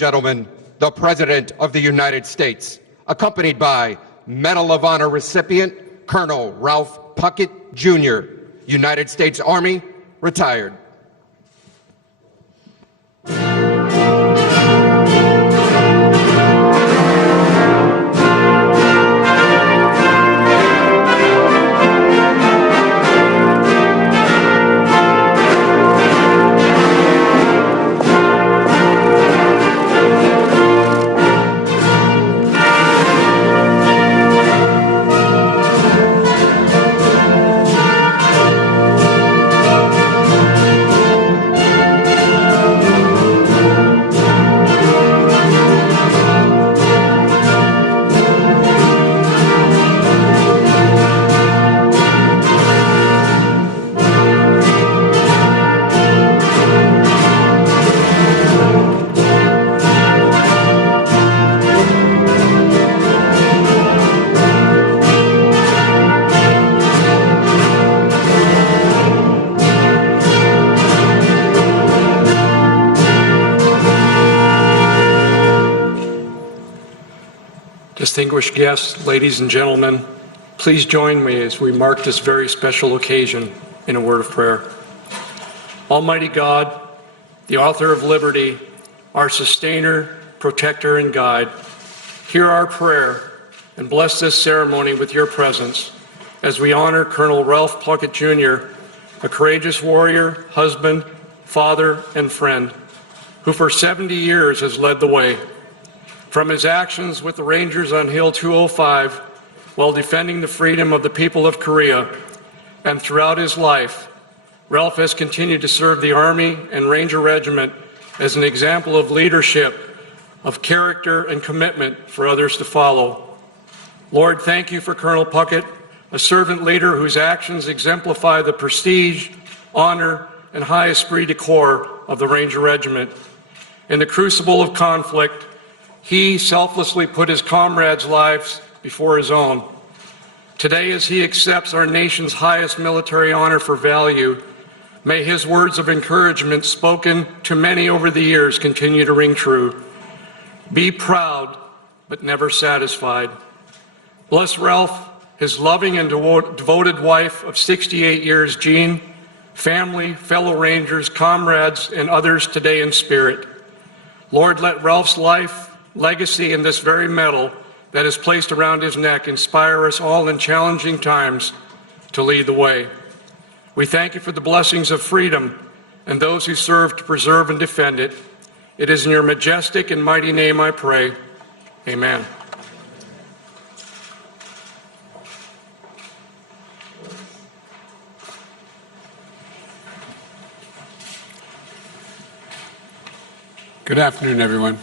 gentlemen, the President of the United States, accompanied by Medal of Honor recipient Colonel Ralph Puckett Jr., United States Army, retired. Distinguished guests, ladies and gentlemen, please join me as we mark this very special occasion in a word of prayer. Almighty God, the author of liberty, our sustainer, protector, and guide, hear our prayer and bless this ceremony with your presence as we honor Colonel Ralph Puckett Jr., a courageous warrior, husband, father, and friend, who for 70 years has led the way. From his actions with the Rangers on Hill 205 while defending the freedom of the people of Korea, and throughout his life, Ralph has continued to serve the Army and Ranger Regiment as an example of leadership, of character and commitment for others to follow. Lord, thank you for Colonel Puckett, a servant leader whose actions exemplify the prestige, honor, and high esprit de corps of the Ranger Regiment. In the crucible of conflict, he selflessly put his comrades' lives before his own. Today, as he accepts our nation's highest military honor for value, may his words of encouragement spoken to many over the years continue to ring true. Be proud, but never satisfied. Bless Ralph, his loving and devoted wife of 68 years, Jean, family, fellow Rangers, comrades, and others today in spirit. Lord, let Ralph's life, legacy, and this very medal that is placed around his neck inspire us all in challenging times to lead the way. We thank you for the blessings of freedom and those who serve to preserve and defend it. It is in your majestic and mighty name I pray. Amen. Good afternoon, everyone,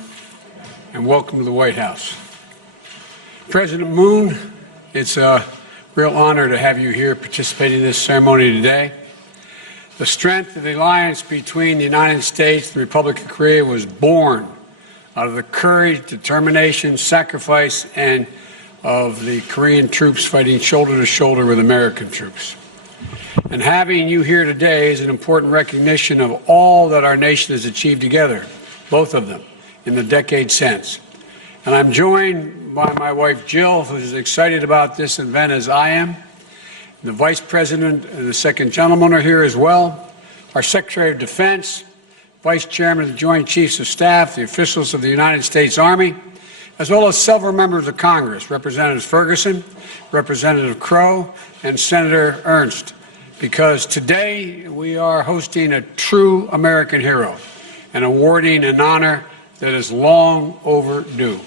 and welcome to the White House. President Moon, it's a real honor to have you here participating in this ceremony today. The strength of the alliance between the United States and the Republic of Korea was born out of the courage, determination, sacrifice, and of the Korean troops fighting shoulder to shoulder with American troops. And having you here today is an important recognition of all that our nation has achieved together, both of them, in the decade since. And I'm joined by my wife, Jill, who's as excited about this event as I am. The Vice President and the Second Gentleman are here as well. Our Secretary of Defense, Vice Chairman of the Joint Chiefs of Staff, the officials of the United States Army, as well as several members of Congress, Representative Ferguson, Representative Crow, and Senator Ernst, because today we are hosting a true American hero and awarding an honor that is long overdue.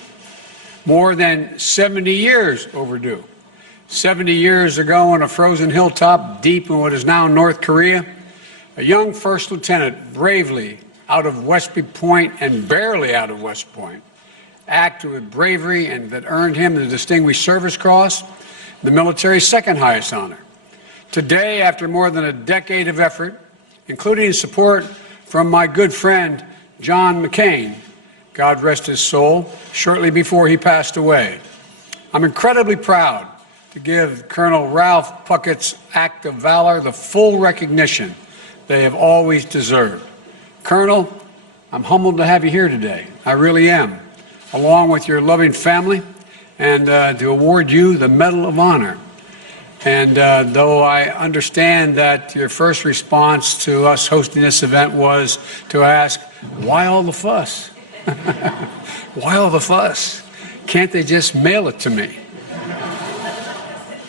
More than 70 years overdue. 70 years ago on a frozen hilltop deep in what is now North Korea, a young first lieutenant bravely out of Westby Point and barely out of West Point acted with bravery and that earned him the Distinguished Service Cross, the military's second highest honor. Today, after more than a decade of effort, including support from my good friend John McCain, God rest his soul, shortly before he passed away, I'm incredibly proud to give Colonel Ralph Puckett's act of valor the full recognition they have always deserved. Colonel, I'm humbled to have you here today. I really am, along with your loving family, and to award you the Medal of Honor. And though I understand that your first response to us hosting this event was to ask, why all the fuss? Why all the fuss? Can't they just mail it to me?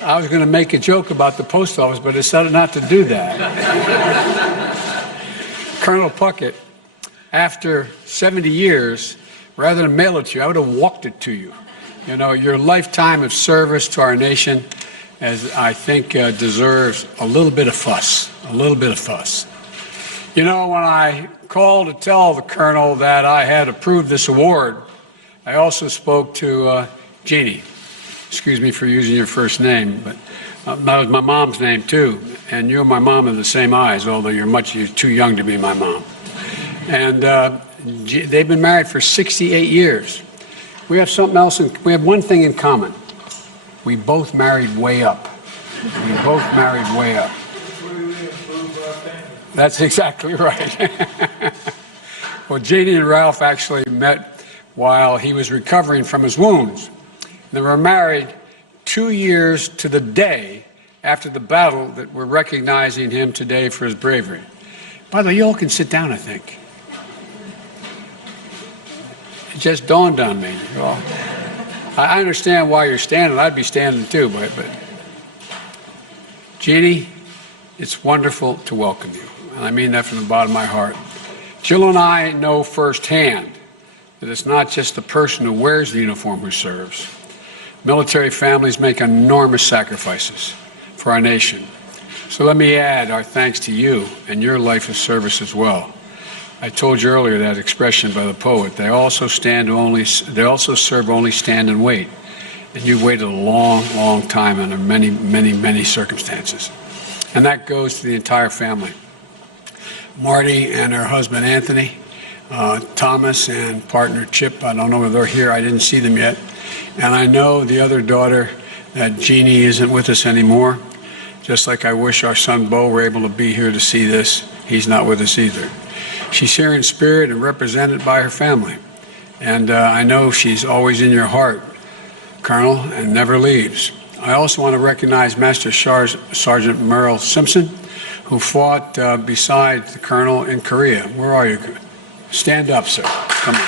I was going to make a joke about the post office, but decided not to do that. Colonel Puckett, after 70 years, rather than mail it to you, I would have walked it to you. You know, your lifetime of service to our nation, as I think deserves a little bit of fuss, a little bit of fuss. You know, when I called to tell the Colonel that I had approved this award, I also spoke to Jeannie. Excuse me for using your first name, but that was my mom's name too. And you and my mom have the same eyes, although you're too young to be my mom. And they've been married for 68 years. We have something else, we have one thing in common. We both married way up. We both married way up. That's exactly right. Well, Jeannie and Ralph actually met while he was recovering from his wounds. They were married 2 years to the day after the battle that we're recognizing him today for his bravery. By the way, you all can sit down, I think. It just dawned on me. Well, I understand why you're standing. I'd be standing too, but Jeannie, it's wonderful to welcome you. And I mean that from the bottom of my heart. Jill and I know firsthand that it's not just the person who wears the uniform who serves. Military families make enormous sacrifices for our nation. So let me add our thanks to you and your life of service as well. I told you earlier that expression by the poet. They also serve only, stand and wait. And you waited a long, long time under many, many, many circumstances. And that goes to the entire family. Marty and her husband Anthony, Thomas and partner Chip, I don't know if they're here, I didn't see them yet. And I know the other daughter, that Jeannie isn't with us anymore. Just like I wish our son Bo were able to be here to see this, he's not with us either. She's here in spirit and represented by her family. And I know she's always in your heart, Colonel, and never leaves. I also want to recognize Master Sergeant Merle Simpson, who fought beside the Colonel in Korea. Where are you? Stand up, sir. Come on.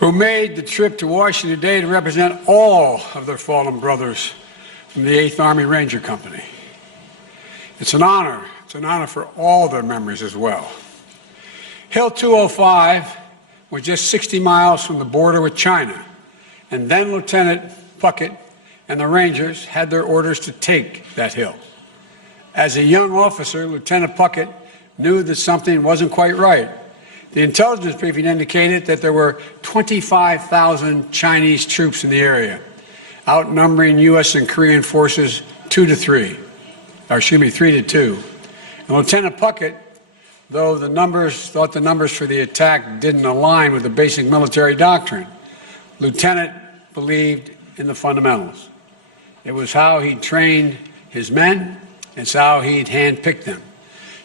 Who made the trip to Washington today to represent all of their fallen brothers from the 8th Army Ranger Company. It's an honor. It's an honor for all their memories as well. Hill 205 was just 60 miles from the border with China, and then Lieutenant Puckett and the Rangers had their orders to take that hill. As a young officer, Lieutenant Puckett knew that something wasn't quite right. The intelligence briefing indicated that there were 25,000 Chinese troops in the area, outnumbering U.S. and Korean forces 3 to 2. And Lieutenant Puckett, though thought the numbers for the attack didn't align with the basic military doctrine, Lieutenant believed in the fundamentals. It was how he trained his men. It's how he'd handpicked them.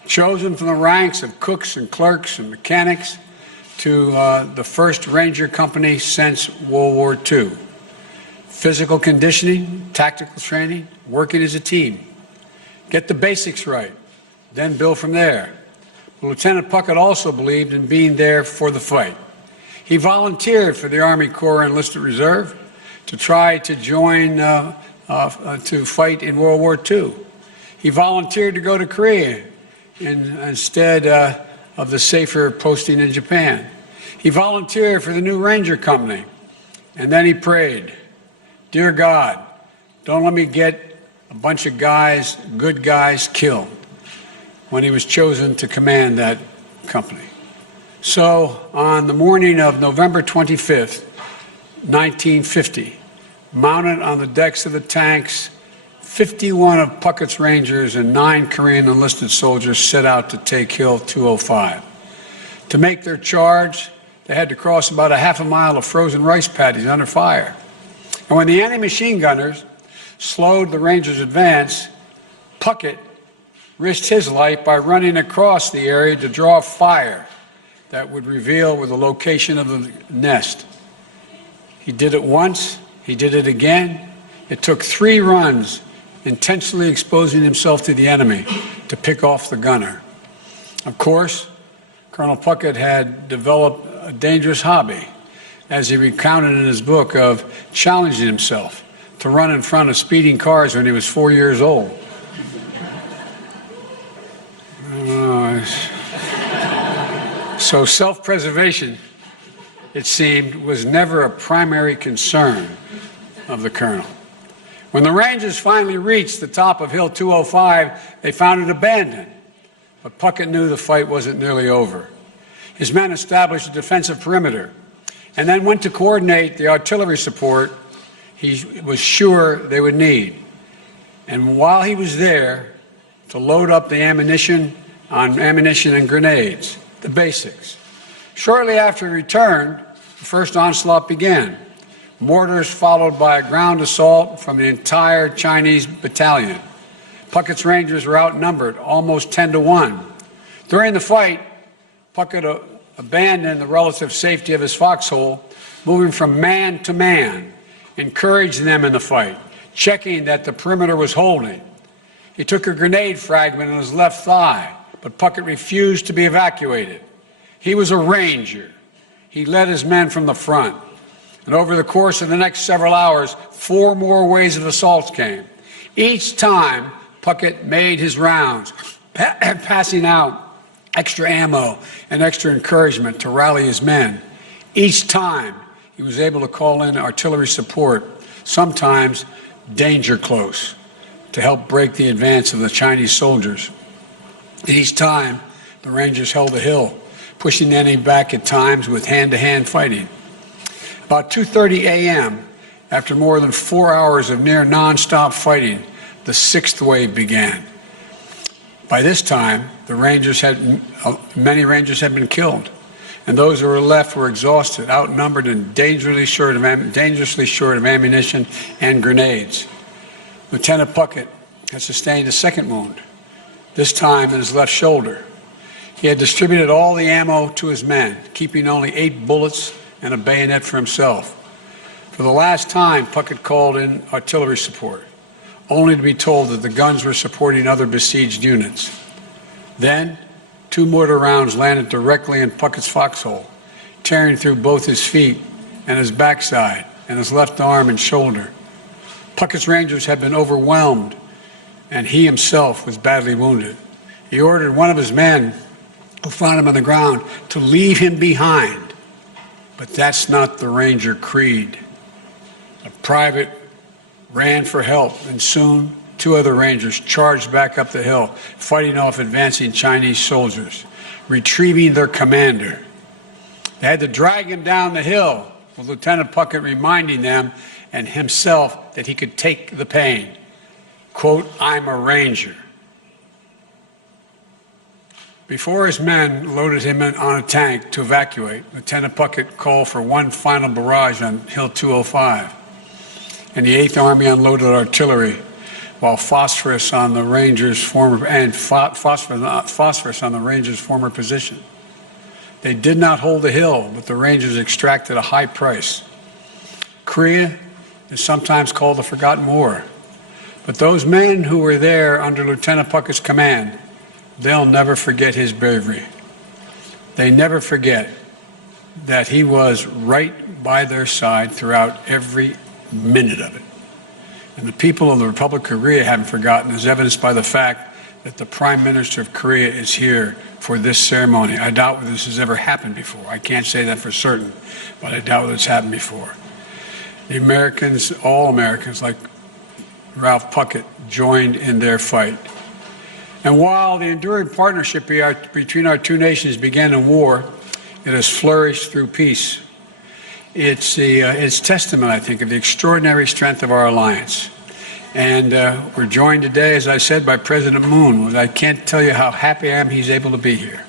Chosen from the ranks of cooks and clerks and mechanics to the first Ranger Company since World War II. Physical conditioning, tactical training, working as a team. Get the basics right, then build from there. But Lieutenant Puckett also believed in being there for the fight. He volunteered for the Army Corps Enlisted Reserve to try to join to fight in World War II. He volunteered to go to Korea instead of the safer posting in Japan. He volunteered for the new Ranger Company, and then he prayed, "Dear God, don't let me get a bunch of guys, good guys, killed," when he was chosen to command that company. So on the morning of November 25th, 1950, mounted on the decks of the tanks 51 of Puckett's Rangers and 9 Korean enlisted soldiers set out to take Hill 205. To make their charge, they had to cross about a half a mile of frozen rice paddies under fire. And when the enemy machine gunners slowed the Rangers' advance, Puckett risked his life by running across the area to draw fire that would reveal where the location of the nest. He did it once, he did it again. It took 3 runs, intentionally exposing himself to the enemy to pick off the gunner. Of course, Colonel Puckett had developed a dangerous hobby, as he recounted in his book, of challenging himself to run in front of speeding cars when he was 4 years old. So self-preservation, it seemed, was never a primary concern of the colonel. When the Rangers finally reached the top of Hill 205, they found it abandoned. But Puckett knew the fight wasn't nearly over. His men established a defensive perimeter and then went to coordinate the artillery support he was sure they would need. And while he was there, to load up the ammunition and grenades, the basics. Shortly after he returned, the first onslaught began. Mortars followed by a ground assault from the entire Chinese battalion. Puckett's Rangers were outnumbered, almost 10-1. During the fight, Puckett abandoned the relative safety of his foxhole, moving from man to man, encouraging them in the fight, checking that the perimeter was holding. He took a grenade fragment in his left thigh, but Puckett refused to be evacuated. He was a Ranger. He led his men from the front. And over the course of the next several hours, 4 more waves of assaults came. Each time, Puckett made his rounds, passing out extra ammo and extra encouragement to rally his men. Each time, he was able to call in artillery support, sometimes danger close, to help break the advance of the Chinese soldiers. Each time, the Rangers held the hill, pushing the enemy back at times with hand-to-hand fighting. About 2:30 a.m., after more than 4 hours of near non-stop fighting, the 6th wave began. By this time, many Rangers had been killed, and those who were left were exhausted, outnumbered, and dangerously short of ammunition and grenades. Lieutenant Puckett had sustained a second wound, this time in his left shoulder. He had distributed all the ammo to his men, keeping only 8 bullets and a bayonet for himself. For the last time, Puckett called in artillery support, only to be told that the guns were supporting other besieged units. Then, 2 mortar rounds landed directly in Puckett's foxhole, tearing through both his feet and his backside and his left arm and shoulder. Puckett's Rangers had been overwhelmed, and he himself was badly wounded. He ordered one of his men, who found him on the ground, to leave him behind. But that's not the Ranger creed. A private ran for help, and soon 2 other Rangers charged back up the hill, fighting off advancing Chinese soldiers, retrieving their commander. They had to drag him down the hill, with Lieutenant Puckett reminding them and himself that he could take the pain. Quote, "I'm a Ranger." Before his men loaded him on a tank to evacuate, Lieutenant Puckett called for one final barrage on Hill 205, and the 8th Army unloaded artillery, while phosphorus on the Rangers' former position. They did not hold the hill, but the Rangers extracted a high price. Korea is sometimes called the Forgotten War, but those men who were there under Lieutenant Puckett's command, they'll never forget his bravery. They never forget that he was right by their side throughout every minute of it. And the people of the Republic of Korea haven't forgotten, as evidenced by the fact that the Prime Minister of Korea is here for this ceremony. I doubt whether this has ever happened before. I can't say that for certain, but I doubt whether it's happened before. The Americans, all Americans, like Ralph Puckett, joined in their fight. And while the enduring partnership between our 2 nations began in war, it has flourished through peace. It's testament, I think, of the extraordinary strength of our alliance. And we're joined today, as I said, by President Moon. I can't tell you how happy I am he's able to be here.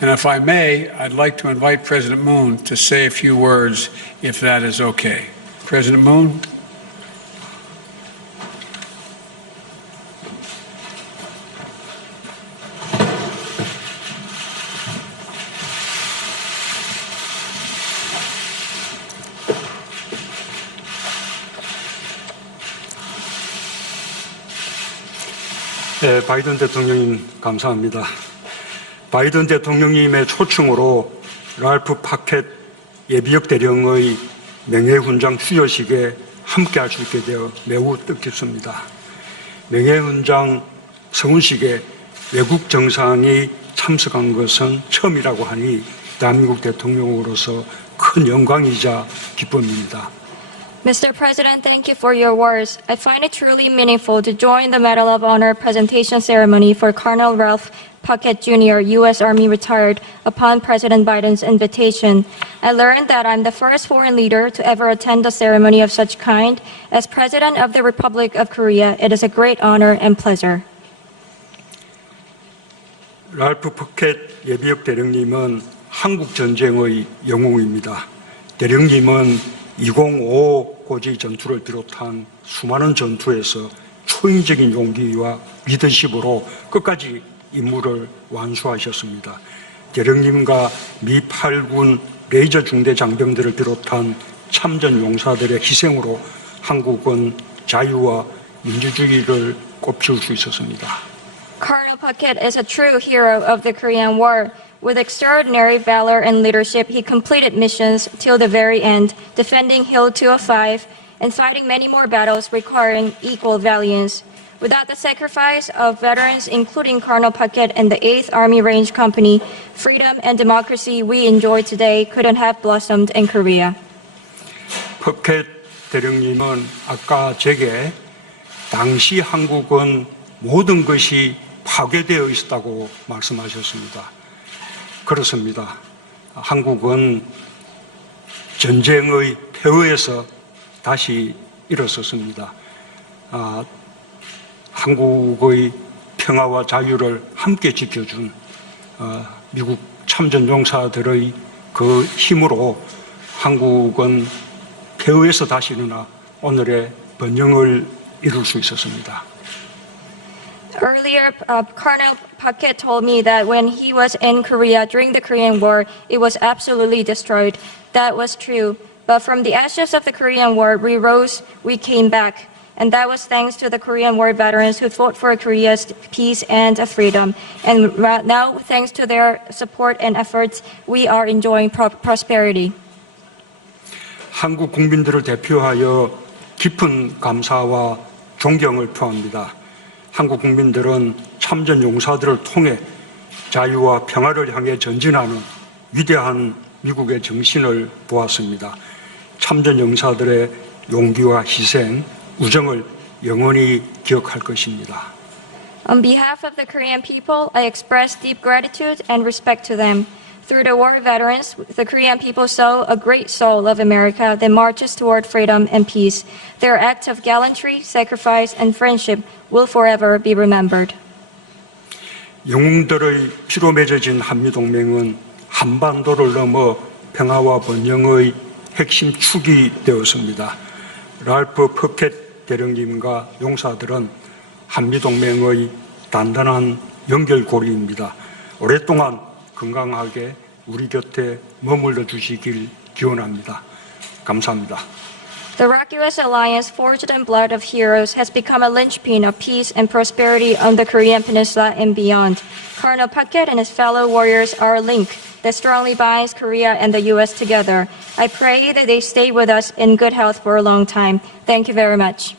And if I may, I'd like to invite President Moon to say a few words, if that is okay. President Moon? 네, 바이든 대통령님 감사합니다. 바이든 대통령님의 초청으로 랄프 파켓 예비역 대령의 명예훈장 수여식에 함께할 수 있게 되어 매우 뜻깊습니다. 명예훈장 서훈식에 외국 정상이 참석한 것은 처음이라고 하니 대한민국 대통령으로서 큰 영광이자 기쁨입니다. Mr. President, thank you for your words. I find it truly meaningful to join the Medal of Honor presentation ceremony for Colonel Ralph Puckett Jr., U.S. Army retired, upon President Biden's invitation. I learned that I'm the first foreign leader to ever attend a ceremony of such kind. As President of the Republic of Korea, it is a great honor and pleasure. 랄프 푸켓 예비역 대령님은 한국 전쟁의 영웅입니다. 대령님은 2055 고지 전투를 비롯한 수많은 전투에서 초인적인 용기와 리더십으로 끝까지 임무를 완수하셨습니다. 대령님과 미 8군 레이저 중대 장병들을 비롯한 참전 용사들의 희생으로 한국은 자유와 민주주의를 꽃피울 수 있었습니다. Colonel Puckett is a true hero of the Korean War. With extraordinary valor and leadership, he completed missions till the very end, defending Hill 205 and fighting many more battles requiring equal valiance. Without the sacrifice of veterans, including Colonel Puckett and the 8th Army Range Company, freedom and democracy we enjoy today couldn't have blossomed in Korea. 푸켓 대령님은 아까 제게 당시 한국은 모든 것이 파괴되어 있었다고 말씀하셨습니다. 그렇습니다. 한국은 전쟁의 폐허에서 다시 일어섰습니다. 한국의 평화와 자유를 함께 지켜준 미국 참전 용사들의 그 힘으로 한국은 폐허에서 다시 일어나 오늘의 번영을 이룰 수 있었습니다. Earlier, Colonel Puckett told me that when he was in Korea during the Korean War, it was absolutely destroyed. That was true. But from the ashes of the Korean War, we rose, we came back. And that was thanks to the Korean War veterans who fought for Korea's peace and freedom. And now, thanks to their support and efforts, we are enjoying prosperity. 한국 국민들을 대표하여 깊은 감사와 존경을 표합니다. 한국 국민들은 참전 용사들을 통해 자유와 평화를 향해 전진하는 위대한 미국의 정신을 보았습니다. 참전 용사들의 용기와 희생, 우정을 영원히 기억할 것입니다. On behalf of the Korean people, I express deep gratitude and respect to them. Through the war veterans, the Korean people saw a great soul of America that marches toward freedom and peace. Their acts of gallantry, sacrifice, and friendship will forever be remembered. 영웅들의 피로 맺어진 한미동맹은 한반도를 넘어 평화와 번영의 핵심 축이 되었습니다. 랄프 푸켓 대령님과 용사들은 한미동맹의 단단한 연결고리입니다. 오랫동안 건강하게 우리 곁에 머물러 주시길 기원합니다. 감사합니다. The Rock-US alliance, forged in blood of heroes, has become a linchpin of peace and prosperity on the Korean Peninsula and beyond. Colonel Puckett and his fellow warriors are a link that strongly binds Korea and the U.S. together. I pray that they stay with us in good health for a long time. Thank you very much.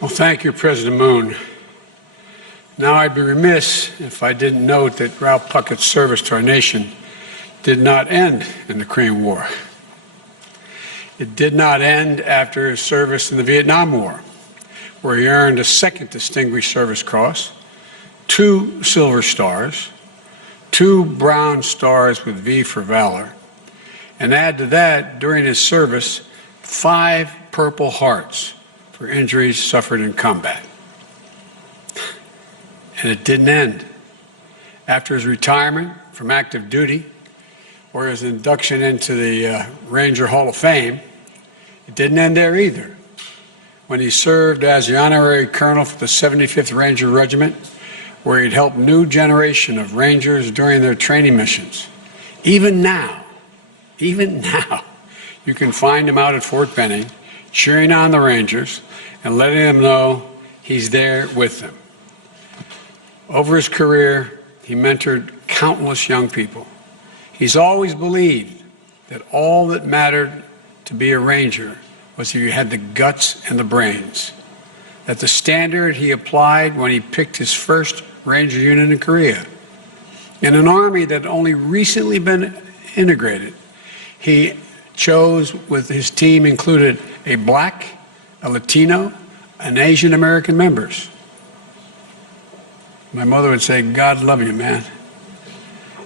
Well, thank you, President Moon. Now, I'd be remiss if I didn't note that Ralph Puckett's service to our nation did not end in the Korean War. It did not end after his service in the Vietnam War, where he earned a second Distinguished Service Cross, 2 Silver Stars, 2 Bronze Stars with V for Valor, and add to that, during his service, 5 Purple Hearts for injuries suffered in combat. And it didn't end. After his retirement from active duty, or his induction into the Ranger Hall of Fame, it didn't end there either. When he served as the honorary colonel for the 75th Ranger Regiment, where he'd helped new generation of Rangers during their training missions. Even now, you can find him out at Fort Benning, cheering on the Rangers and letting them know he's there with them. Over his career, he mentored countless young people. He's always believed that all that mattered to be a Ranger was if you had the guts and the brains. That the standard he applied when he picked his first Ranger unit in Korea, in an army that had only recently been integrated, he chose, with his team included a Black, a Latino, and Asian American members. My mother would say, God love you, man.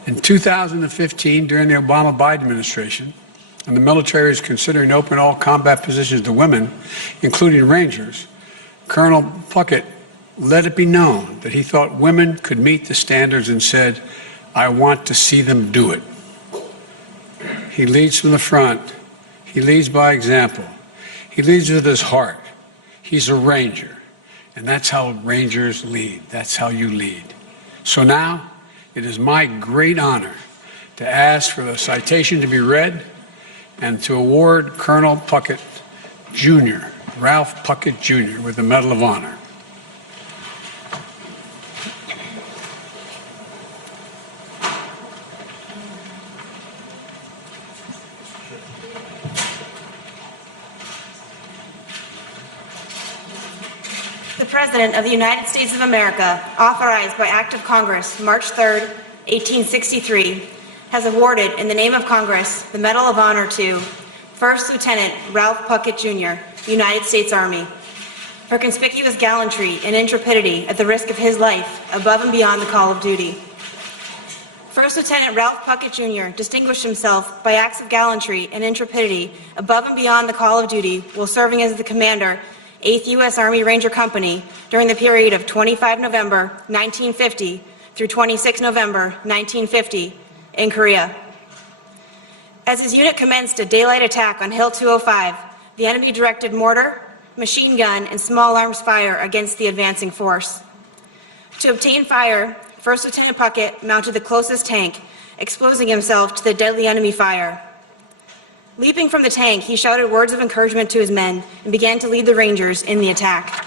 In 2015, during the Obama-Biden administration, and the military is considering opening all combat positions to women, including Rangers, Colonel Puckett let it be known that he thought women could meet the standards and said, I want to see them do it. He leads from the front. He leads by example. He leads with his heart. He's a Ranger. And that's how Rangers lead. That's how you lead. So now, it is my great honor to ask for the citation to be read and to award Colonel Puckett Jr., Ralph Puckett Jr., with the Medal of Honor. The President of the United States of America, authorized by Act of Congress, March 3, 1863, has awarded, in the name of Congress, the Medal of Honor to First Lieutenant Ralph Puckett Jr., United States Army, for conspicuous gallantry and intrepidity at the risk of his life above and beyond the call of duty. First Lieutenant Ralph Puckett Jr. distinguished himself by acts of gallantry and intrepidity above and beyond the call of duty while serving as the commander, 8th U.S. Army Ranger Company, during the period of 25 November 1950 through 26 November 1950 in Korea. As his unit commenced a daylight attack on Hill 205, the enemy directed mortar, machine gun, and small arms fire against the advancing force. To obtain fire, First Lieutenant Puckett mounted the closest tank, exposing himself to the deadly enemy fire. Leaping from the tank, he shouted words of encouragement to his men and began to lead the Rangers in the attack.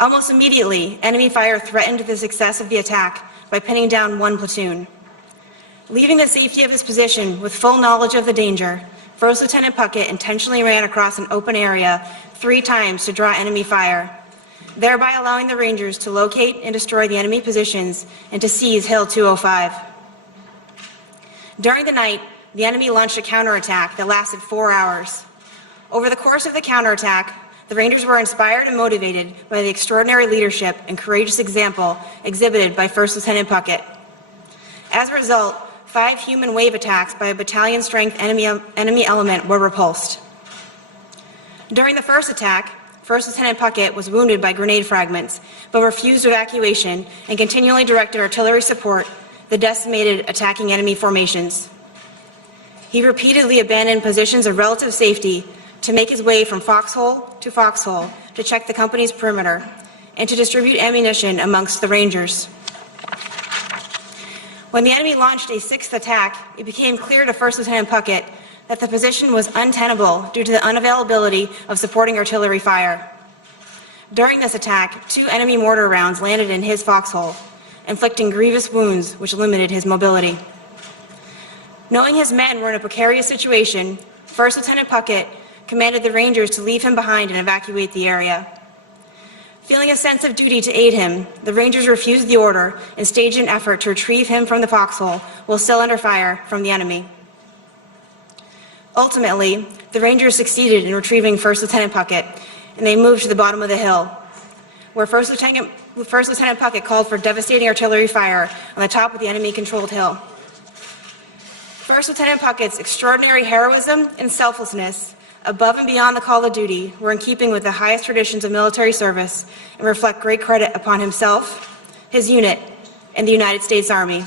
Almost immediately, enemy fire threatened the success of the attack by pinning down one platoon. Leaving the safety of his position with full knowledge of the danger, First Lieutenant Puckett intentionally ran across an open area 3 times to draw enemy fire, thereby allowing the Rangers to locate and destroy the enemy positions and to seize Hill 205. During the night, the enemy launched a counterattack that lasted 4 hours. Over the course of the counterattack, the Rangers were inspired and motivated by the extraordinary leadership and courageous example exhibited by First Lieutenant Puckett. As a result, 5 human wave attacks by a battalion-strength enemy element were repulsed. During the first attack, First Lieutenant Puckett was wounded by grenade fragments, but refused evacuation and continually directed artillery support the decimated attacking enemy formations. He repeatedly abandoned positions of relative safety to make his way from foxhole to check the company's perimeter and to distribute ammunition amongst the Rangers. When the enemy launched a 6th attack, it became clear to First Lieutenant Puckett that the position was untenable due to the unavailability of supporting artillery fire. During this attack, 2 enemy mortar rounds landed in his foxhole, inflicting grievous wounds which limited his mobility. Knowing his men were in a precarious situation, First Lieutenant Puckett commanded the Rangers to leave him behind and evacuate the area. Feeling a sense of duty to aid him, the Rangers refused the order and staged an effort to retrieve him from the foxhole while still under fire from the enemy. Ultimately, the Rangers succeeded in retrieving First Lieutenant Puckett, and they moved to the bottom of the hill, where First Lieutenant Puckett called for devastating artillery fire on the top of the enemy-controlled hill. First Lieutenant Puckett's extraordinary heroism and selflessness above and beyond the call of duty were in keeping with the highest traditions of military service and reflect great credit upon himself, his unit, and the United States Army.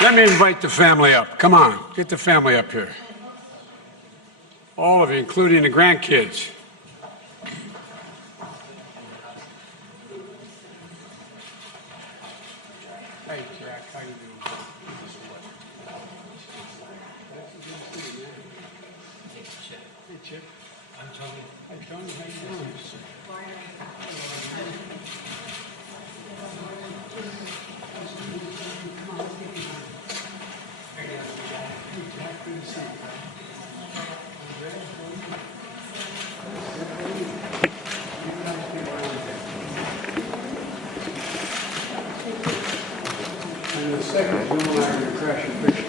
Let me invite the family up. Come on, get the family up here. All of you, including the grandkids. Hey, Jack, how you doing? Hey, Chip. I'm Tony. Hey, Tony, how you doing? In a second, you and I are going to crash your picture.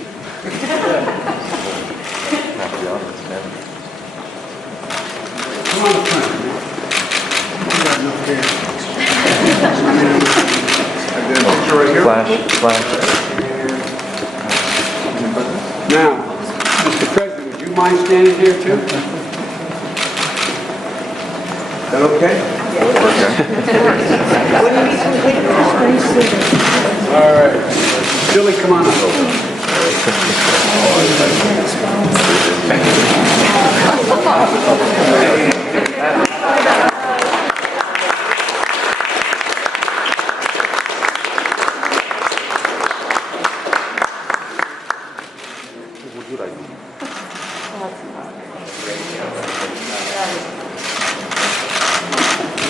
Come on the front. You got enough hair. Flash. Now, Mr. President, would you mind standing here too? Is that okay? All right. Billy, come on up.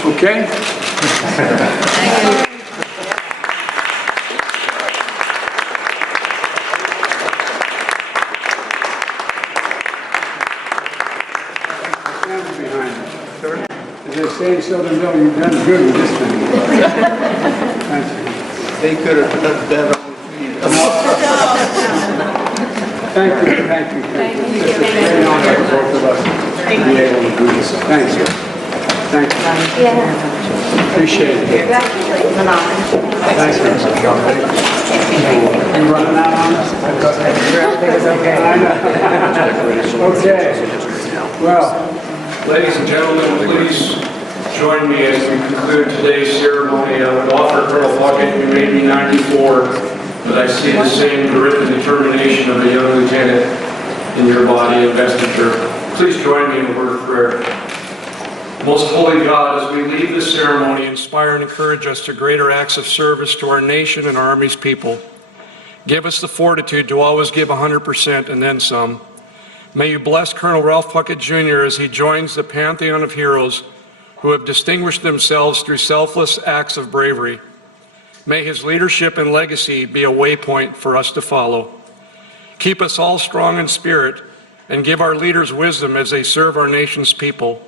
Okay? As they say in Southern Mill, you've done good with this thing. Thank you. They could have done that on the feet. Thank you, thank you, thank you. It's a great honor for both of us to be able to do this. Thank you. Thank you. Appreciate it. Thank you. You running out on us? Everything is okay. I know. Okay. Well, Ladies and gentlemen, please join me as we conclude today's ceremony. I would offer Colonel Puckett, you may be 94, but I see the same grit and determination of a young lieutenant in your body and vesture. Please join me in a word of prayer. Most holy God, as we leave this ceremony, inspire and encourage us to greater acts of service to our nation and our Army's people. Give us the fortitude to always give 100% and then some. May you bless Colonel Ralph Puckett Jr. as he joins the pantheon of heroes who have distinguished themselves through selfless acts of bravery. May his leadership and legacy be a waypoint for us to follow. Keep us all strong in spirit and give our leaders wisdom as they serve our nation's people.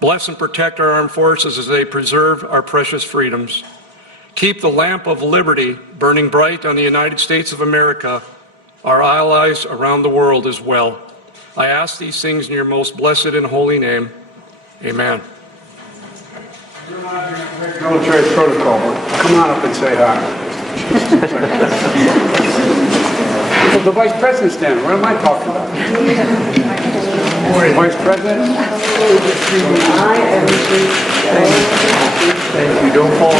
Bless and protect our armed forces as they preserve our precious freedoms. Keep the lamp of liberty burning bright on the United States of America, our allies around the world as well. I ask these things in your most blessed and holy name. Amen. military protocol. Come on up and say hi. the Vice President's standing. What am I talking about? Vice President? Thank you. Don't fall.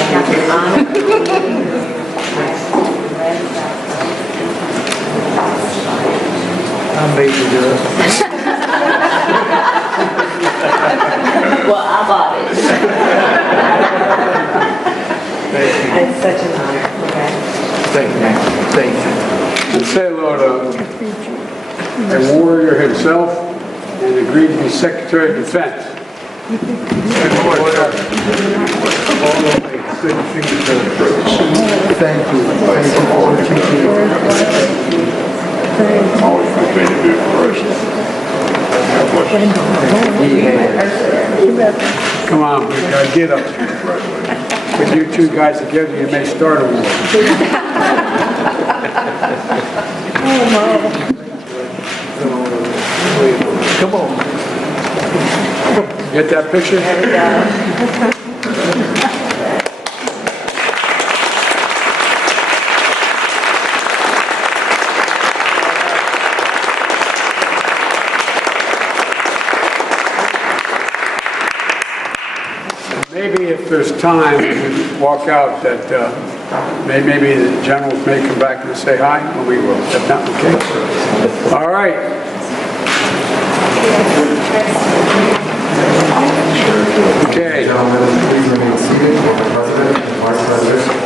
I made you do it. Well, I bought it. Thank you. It's such an honor. Okay. Thank you. Thank you. Let's say hello to a warrior himself and agreed to be Secretary of Defense. Thank you. Always been great to be a president. Come on, big guy, get up. With you two guys together, you may start a war. Come on. Get that picture? There we go. Maybe if there's time, we can walk out that maybe the generals may come back and say hi, and we will. If not, okay. All right. Okay. Gentlemen, please remain seated for the President and Vice President.